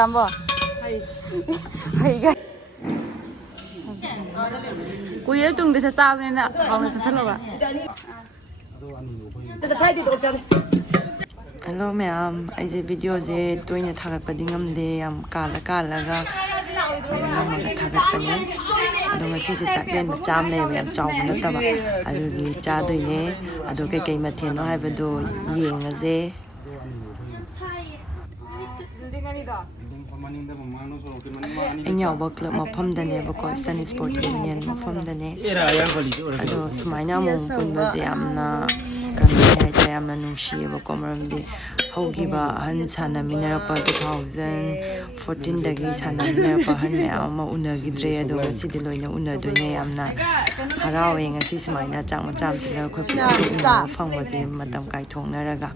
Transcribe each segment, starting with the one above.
Tambo. Hay. Kuya Tungda sa sabi na ako sa saloba. Hello ma'am, ay video je toina thagat pa dingam de am kala ga namang thagat pa ni ado ngasi se Chaklen cham le yam chaw na ta ba ado gi cha doi ne ado kai mathen no hai ba do yeng a je anh nhau bậc lợm mọc phong đane bậc có Stanley Sport Union mọc phong đane, ado sumai na mong pun bơ je amna kami hai tay amna nungsi bậc có maram de hogi ba han sana minera pa 2014 dagi sana minera pa han me ama una gidre ado ngasi de loina una do ne amna harau eng ngasi sumai na chang ma cham chila khoi pu phong ba je matam kai thong na raga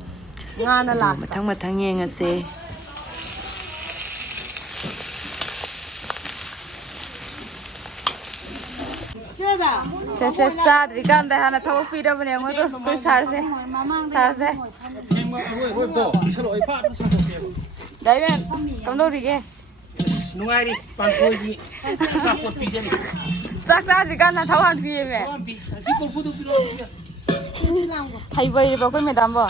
ngana la mathang yeng ase Sa di kan dah hana tahu video punya ngoto tu sar se. Dah ben, kamu tahu dike? Nungai di, pangkoi di, sakot pijen. Sak di kan tahu han piye me. Si korpu tu pilo. Hai boy ba koi me dam ba.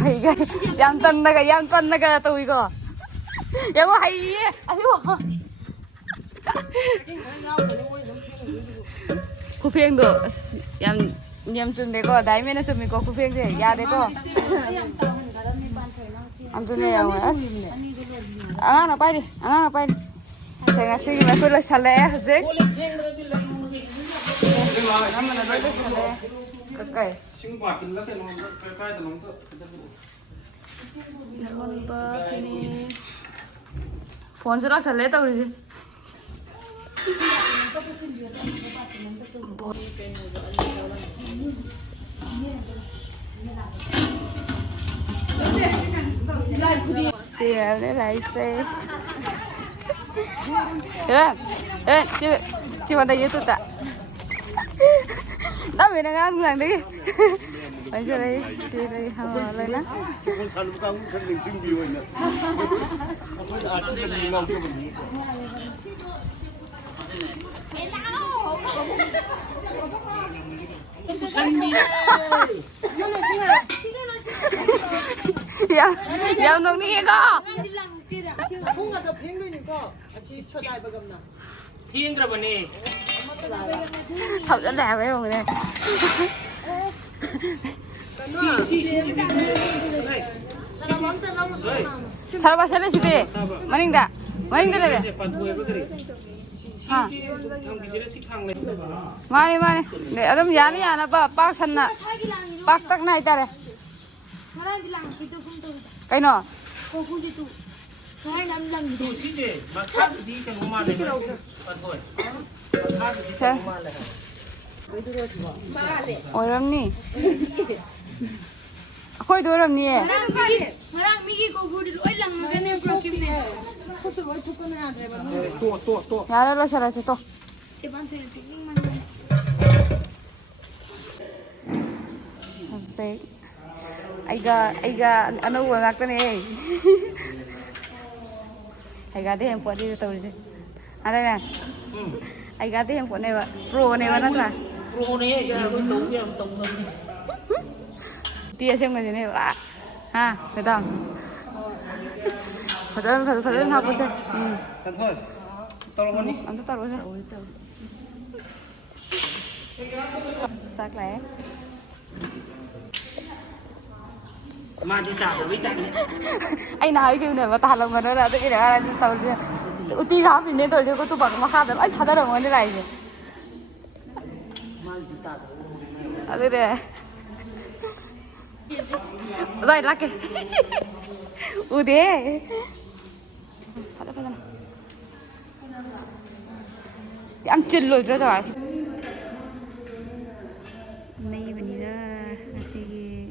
Hai ga, yang tan naga tahu iko. Yang wo hai ye, asyik wo. Kupheng do yam chun de ko dai me na chumi ko kupheng de ya de ko am chun ne ya was ana na pai se ngasi me ko la sale je kai Sing patin la ke no kai da long to. Ba finish phone se rak sale ta uri Siap deh lah isi. Cuma ada YouTube tak? Tak beda kan bilang deh. Baca lagi, si lagi hawa lagi na. Yang nong ni ko. Thieng ra bane. Thật là đẹp vậy không này. Sarba sale sih maning dah le. Ha. Mani. Ne adam yani ana pak sanna. Pak tak na itare. Kai no. Tu si je, makan di kan rumah le. Pantoi. Orang ni. Aku itu orang ni. Marang migi ko budi oi lang magane pro kimne. To. Yara lo salah satu. Seban se picking man. Asik. Aiga anu ngak tu ni. Aiga deh yang buat dia tahu je. Ada kan? Aiga deh yang buat ni pro ni mana tu? Pro ni ya ko to ya to. Dia xem cái gì này ạ? Ha, cái tao. Thật học cái gì? Kan thôi. Tolong ni. Anh tahu cái gì? Chakle. Ma di ta rồi ta. Anh nói cái này mà ta làm mà nó là cái này là tao đi. Uti gặp thì nên tôi cho tôi bảo Macha được. Anh thật là ngon thế này gì? Ma di ta. À đây này. Rồi lắc cái. Ude. Phải. Ăn chân lùi rồi rồi. Này bên này là gì?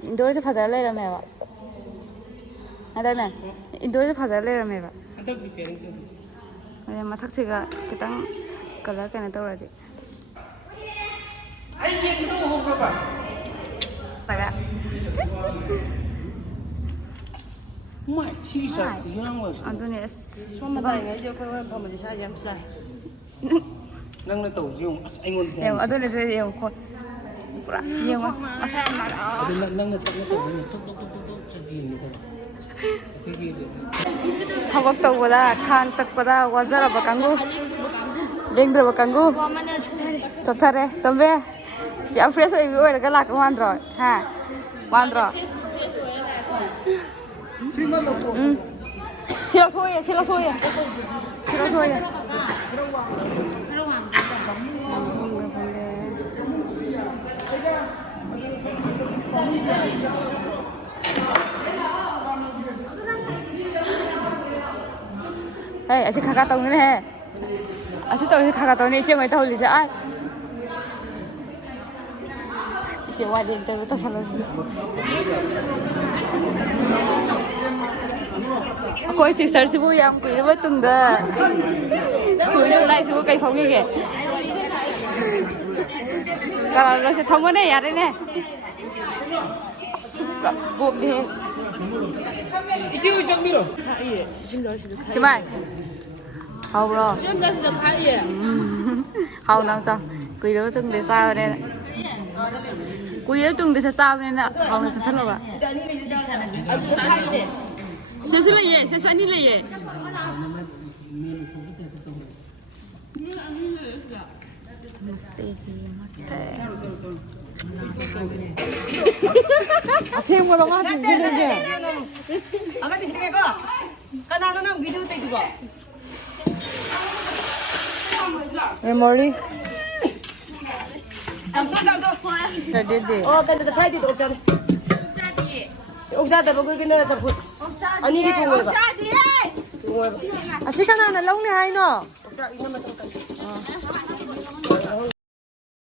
Indoor से फंसा ले रहा मैं वो, ada मैं indoor से फंसा ले रहा मैं वो, Antak bikin itu. मैं माथक से kita कलर करने तो रहे, Ay, ये कितना हो गया? लगा, Mày, xí sao thì nó ngồi. 안도네 소마다이가 이제 그거 보면 사 염사. Nâng lên tàu riêng, anh ngồi 예 안도네 예 콘 뭐라 예 마사 마라 nâng lên tàu riêng, 톡톡톡톡 저기 있는 thằng tàu bola khan tak bola wazara bakangu lengdra bakangu tothare tombe si afresh oi oi ga lak mandro ha mandro silo thoye Hey, asyik kakak tahu ni he. Asyik tahu ni kakak tahu ni siapa tahu ni siapa. Siapa ada yang tahu salah sih. Aku sister si bu yang Kuirabgi Tungda. Suruh lagi si bu kai Phangle ke. Kalau lo si tahu mana ya ni. Suka bob ni. 이제 좀 밀어. Siapa? Hầu rồi. Hầu nào sao? Kuirabgi Tungda sao đây? Kuirabgi Tungda sao đây nè? Hầu nào sao rồi? Sesila ye, sesani le ye. 앞에 거 봐. 아마 되게 거. 하나는 비디오 때 그거. Memory. 잠깐. Dede. 근데 파이디 옥사네. 옥사다 보고 이거는 저 아니 이게 통을 봐. Asyik kan anak long ni hai no. 옥사 이놈만 좀.